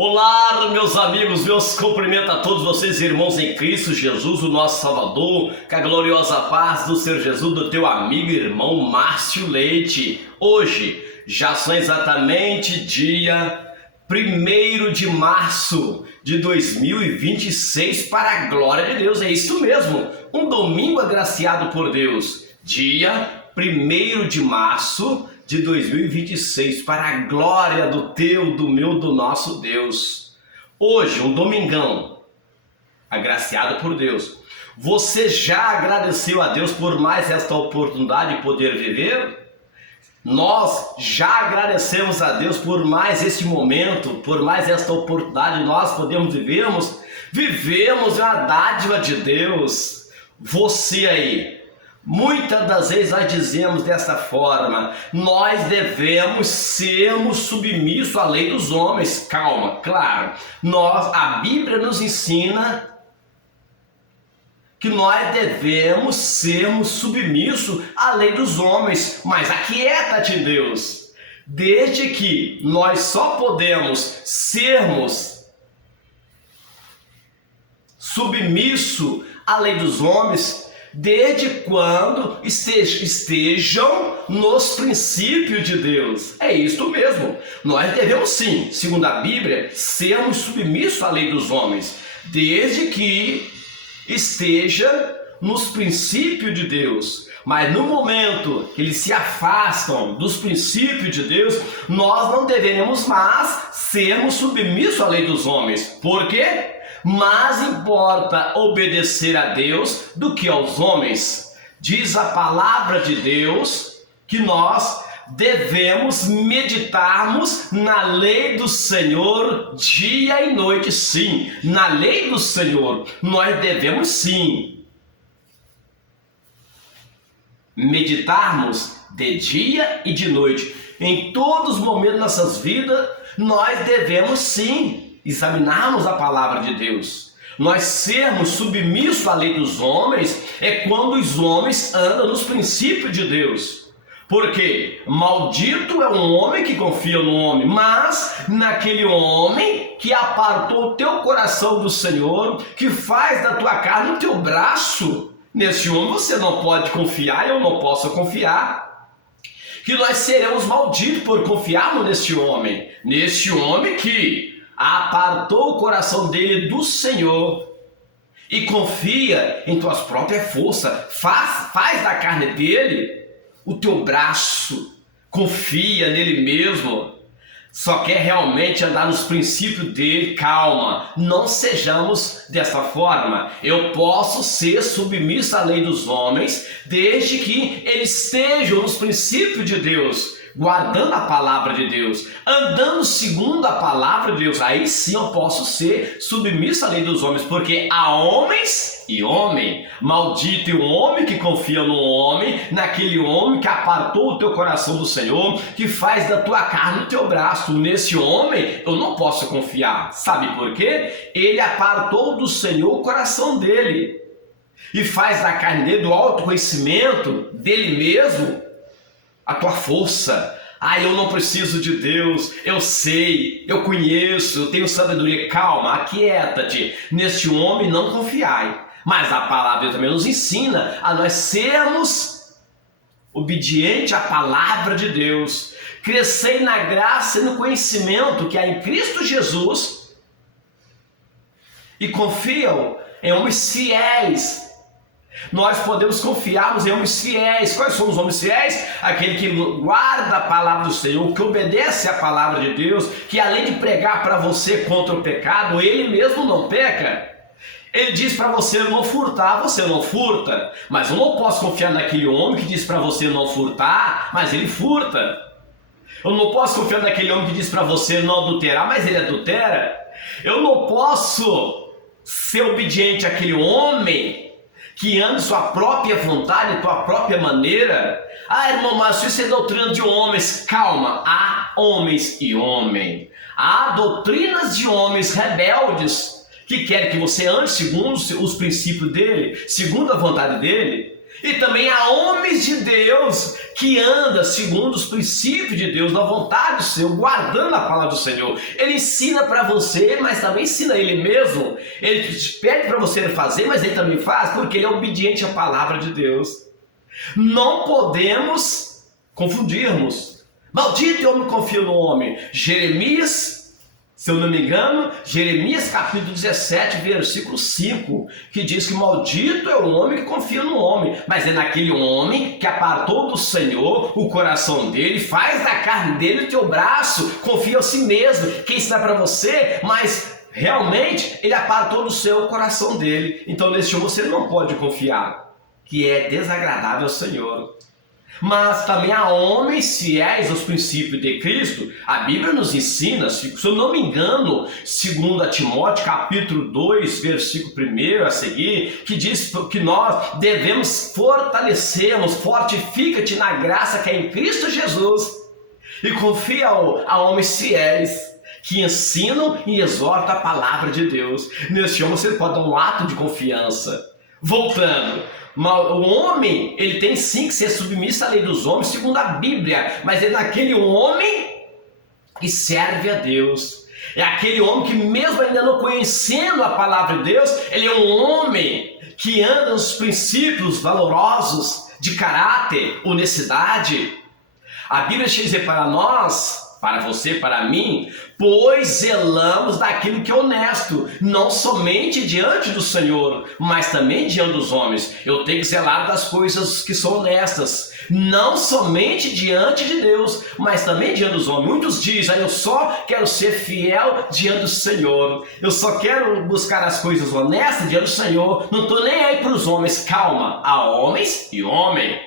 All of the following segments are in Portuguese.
Olá, meus amigos, meus cumprimentos a todos vocês, irmãos em Cristo Jesus, o nosso Salvador, com a gloriosa paz do Senhor Jesus, do teu amigo e irmão Márcio Leite. Hoje, já são exatamente dia 1º de março de 2026, para a glória de Deus, é isso mesmo, um domingo agraciado por Deus, dia 1º de março de 2026, para a glória do teu, do meu, do nosso Deus. Hoje, um domingão, agraciado por Deus. Você já agradeceu a Deus por mais esta oportunidade de poder viver? Nós já agradecemos a Deus por mais este momento, por mais esta oportunidade nós podemos vivermos. Vivemos a dádiva de Deus. Você aí, muitas das vezes nós dizemos desta forma: nós devemos sermos submissos à lei dos homens. Calma, claro, a Bíblia nos ensina que nós devemos sermos submissos à lei dos homens, mas aquieta-te em Deus. Desde que nós só podemos sermos submissos à lei dos homens desde quando estejam nos princípios de Deus. É isto mesmo. Nós devemos sim, segundo a Bíblia, sermos submissos à lei dos homens, desde que esteja nos princípios de Deus. Mas no momento que eles se afastam dos princípios de Deus, nós não deveremos mais sermos submissos à lei dos homens. Por quê? Mais importa obedecer a Deus do que aos homens. Diz a palavra de Deus que nós devemos meditarmos na lei do Senhor dia e noite. Sim, na lei do Senhor nós devemos sim meditarmos de dia e de noite. Em todos os momentos de nossas vidas nós devemos sim examinarmos a palavra de Deus. Nós sermos submissos à lei dos homens é quando os homens andam nos princípios de Deus. Porque maldito é um homem que confia no homem, mas naquele homem que apartou o teu coração do Senhor, que faz da tua carne o teu braço, nesse homem você não pode confiar, eu não posso confiar. Que nós seremos malditos por confiarmos nesse homem que apartou o coração dele do Senhor e confia em tuas próprias forças, faz da carne dele o teu braço, confia nele mesmo, só quer realmente andar nos princípios dele. Calma, não sejamos dessa forma. Eu posso ser submisso à lei dos homens desde que eles estejam nos princípios de Deus, guardando a palavra de Deus, andando segundo a palavra de Deus. Aí sim eu posso ser submisso à lei dos homens, porque há homens e homem. Maldito é o homem que confia no homem, naquele homem que apartou o teu coração do Senhor, que faz da tua carne o teu braço. Nesse homem eu não posso confiar. Sabe por quê? Ele apartou do Senhor o coração dele e faz da carne dele, do autoconhecimento dele mesmo, a tua força. Eu não preciso de Deus, eu sei, eu conheço, eu tenho sabedoria. Calma, aquieta-te. Neste homem não confiai. Mas a palavra também nos ensina a nós sermos obedientes à palavra de Deus. Crescei na graça e no conhecimento que há em Cristo Jesus e confiam em homens fiéis. Nós podemos confiarmos em homens fiéis. Quais são os homens fiéis? Aquele que guarda a palavra do Senhor, que obedece a palavra de Deus, que além de pregar para você contra o pecado, ele mesmo não peca. Ele diz para você não furtar, você não furta. Mas eu não posso confiar naquele homem que diz para você não furtar, mas ele furta. Eu não posso confiar naquele homem que diz para você não adulterar, mas ele adultera. Eu não posso ser obediente àquele homem que anda sua própria vontade, tua própria maneira. Irmão Márcio, isso é doutrina de homens. Calma, há homens e homem. Há doutrinas de homens rebeldes que querem que você ande segundo os princípios dele, segundo a vontade dele. E também há homens de Deus que andam segundo os princípios de Deus, na vontade do Senhor, guardando a palavra do Senhor. Ele ensina para você, mas também ensina ele mesmo. Ele pede para você fazer, mas ele também faz, porque ele é obediente à palavra de Deus. Não podemos confundirmos. Maldito o homem que confia no homem. Jeremias, se eu não me engano, Jeremias capítulo 17, versículo 5, que diz que maldito é o homem que confia no homem, mas é naquele homem que apartou do Senhor o coração dele, faz da carne dele o teu braço, confia em si mesmo, quem está para você, mas realmente ele apartou do seu coração dele. Então nesse jogo você não pode confiar, que é desagradável ao Senhor. Mas também há homens fiéis aos princípios de Cristo. A Bíblia nos ensina, se eu não me engano, 2 Timóteo capítulo 2, versículo 1 a seguir, que diz que nós devemos fortalecermos, fortifica-te na graça que é em Cristo Jesus, e confia a homens fiéis que ensinam e exortam a palavra de Deus. Nesse homem você pode dar um ato de confiança. Voltando, o homem, ele tem sim que ser submisso à lei dos homens, segundo a Bíblia, mas é naquele homem que serve a Deus. É aquele homem que, mesmo ainda não conhecendo a palavra de Deus, ele é um homem que anda nos princípios valorosos de caráter, honestidade. A Bíblia diz para nós, para você, para mim, pois zelamos daquilo que é honesto, não somente diante do Senhor, mas também diante dos homens. Eu tenho que zelar das coisas que são honestas, não somente diante de Deus, mas também diante dos homens. Muitos dizem, eu só quero ser fiel diante do Senhor, eu só quero buscar as coisas honestas diante do Senhor, não estou nem aí para os homens. Calma, há homens e homem.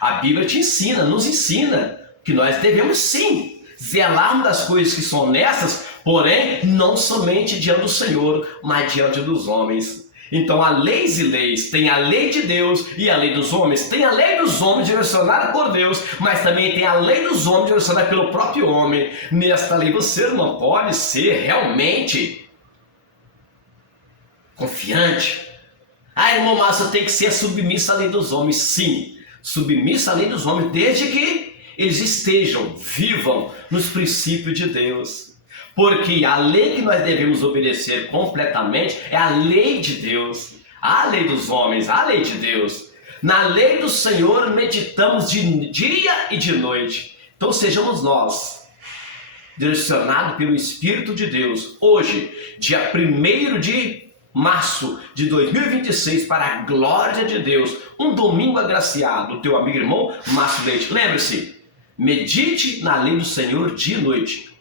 A Bíblia te ensina, nos ensina, que nós devemos sim zelarmos das coisas que são honestas, porém não somente diante do Senhor, mas diante dos homens. Então há leis e leis, tem a lei de Deus e a lei dos homens. Tem a lei dos homens direcionada por Deus, mas também tem a lei dos homens direcionada pelo próprio homem. Nesta lei você não pode ser realmente confiante. Irmão Márcio, tem que ser submisso à lei dos homens. Sim, submisso à lei dos homens, desde que eles estejam, vivam nos princípios de Deus. Porque a lei que nós devemos obedecer completamente é a lei de Deus. A lei dos homens, a lei de Deus. Na lei do Senhor meditamos de dia e de noite. Então sejamos nós, direcionados pelo Espírito de Deus, hoje, dia 1º de março de 2026, para a glória de Deus, um domingo agraciado, teu amigo e irmão Márcio Leite. Lembre-se, medite na lei do Senhor dia e noite.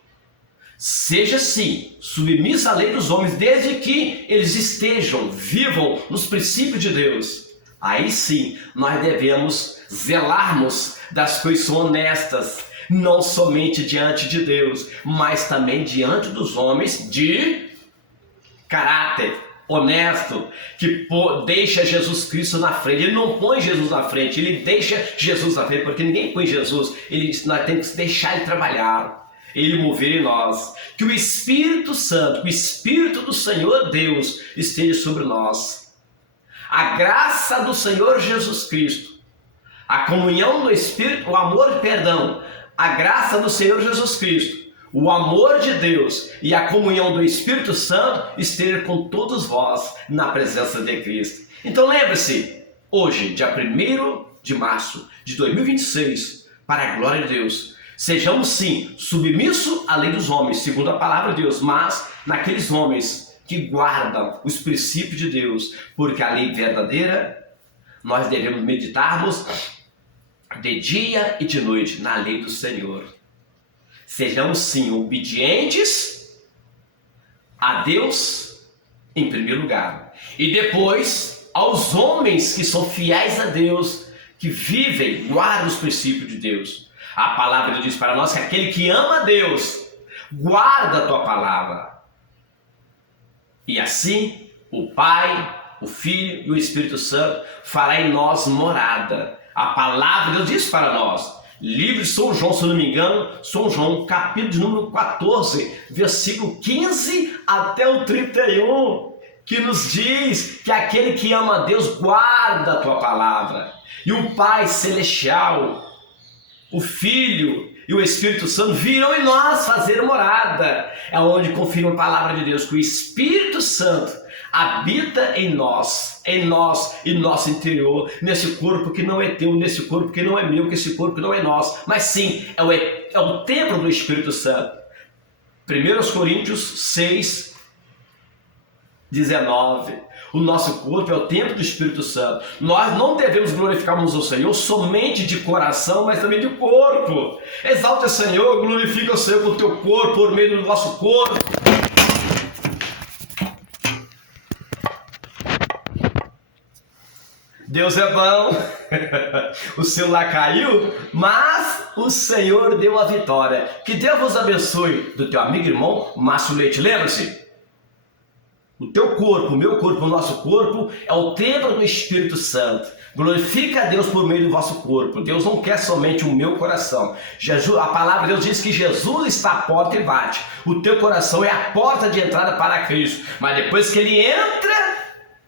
Seja sim submisso à lei dos homens, desde que eles estejam, vivam nos princípios de Deus. Aí sim, nós devemos zelarmos das coisas honestas, não somente diante de Deus, mas também diante dos homens de caráter honesto, que deixa Jesus Cristo na frente. Ele não põe Jesus na frente, ele deixa Jesus na frente, porque ninguém põe Jesus. Nós temos que deixar ele trabalhar, ele mover em nós. Que o Espírito Santo, que o Espírito do Senhor Deus esteja sobre nós. A graça do Senhor Jesus Cristo, a comunhão do Espírito, o amor, perdão, a graça do Senhor Jesus Cristo, o amor de Deus e a comunhão do Espírito Santo esteja com todos vós na presença de Cristo. Então lembre-se, hoje, dia 1º de março de 2026, para a glória de Deus, sejamos sim submissos à lei dos homens, segundo a palavra de Deus, mas naqueles homens que guardam os princípios de Deus, porque a lei verdadeira nós devemos meditarmos de dia e de noite na lei do Senhor. Sejamos sim obedientes a Deus em primeiro lugar, e depois aos homens que são fiéis a Deus, que vivem, guardam os princípios de Deus. A palavra diz para nós que aquele que ama a Deus guarda a tua palavra, e assim o Pai, o Filho e o Espírito Santo fará em nós morada. A palavra de Deus diz para nós, livro de São João, se não me engano, São João, capítulo de número 14, versículo 15 até o 31. que nos diz que aquele que ama a Deus guarda a tua palavra. E o Pai Celestial, o Filho e o Espírito Santo virão em nós fazer morada. É onde confirma a palavra de Deus, que o Espírito Santo habita em nós e nosso interior, nesse corpo que não é teu, nesse corpo que não é meu, que esse corpo que não é nosso, mas sim, é o templo do Espírito Santo. 1 Coríntios 6, 19. O nosso corpo é o templo do Espírito Santo. Nós não devemos glorificarmos o Senhor somente de coração, mas também de corpo. Exalte o Senhor, glorifica o Senhor com o teu corpo, por meio do nosso corpo. Deus é bom. O celular caiu, mas o Senhor deu a vitória. Que Deus vos abençoe. Do teu amigo e irmão Márcio Leite. Lembra-se, o teu corpo, o meu corpo, o nosso corpo é o templo do Espírito Santo. Glorifica a Deus por meio do vosso corpo. Deus não quer somente o meu coração. A palavra de Deus diz que Jesus está à porta e bate. O teu coração é a porta de entrada para Cristo. Mas depois que ele entra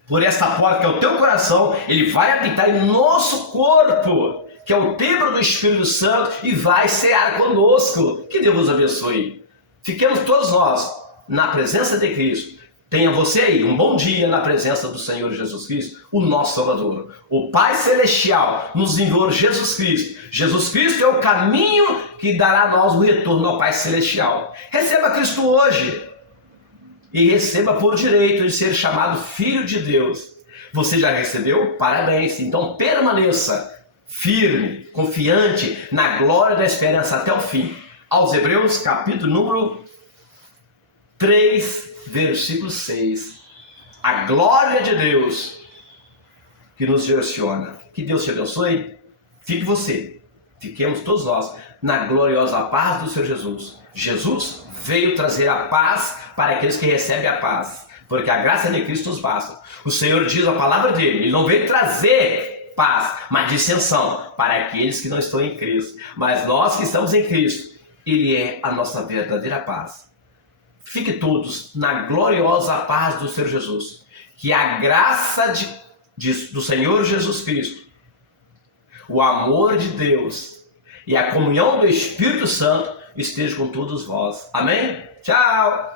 por esta porta, que é o teu coração, ele vai habitar em nosso corpo, que é o templo do Espírito Santo, e vai cear conosco. Que Deus vos abençoe. Fiquemos todos nós na presença de Cristo. Tenha você aí um bom dia na presença do Senhor Jesus Cristo, o nosso Salvador. O Pai Celestial nos enviou Jesus Cristo. Jesus Cristo é o caminho que dará a nós o retorno ao Pai Celestial. Receba Cristo hoje e receba por direito de ser chamado Filho de Deus. Você já recebeu? Parabéns! Então permaneça firme, confiante na glória da esperança até o fim. Aos Hebreus, capítulo número 3, versículo 6. A glória de Deus que nos direciona. Que Deus te abençoe. Fique você, fiquemos todos nós na gloriosa paz do Senhor Jesus. Jesus veio trazer a paz para aqueles que recebem a paz, porque a graça de Cristo nos basta. O Senhor diz a palavra dele, ele não veio trazer paz, mas dissensão para aqueles que não estão em Cristo. Mas nós que estamos em Cristo, ele é a nossa verdadeira paz. Fique todos na gloriosa paz do Senhor Jesus. Que a graça do Senhor Jesus Cristo, o amor de Deus e a comunhão do Espírito Santo esteja com todos vós. Amém? Tchau!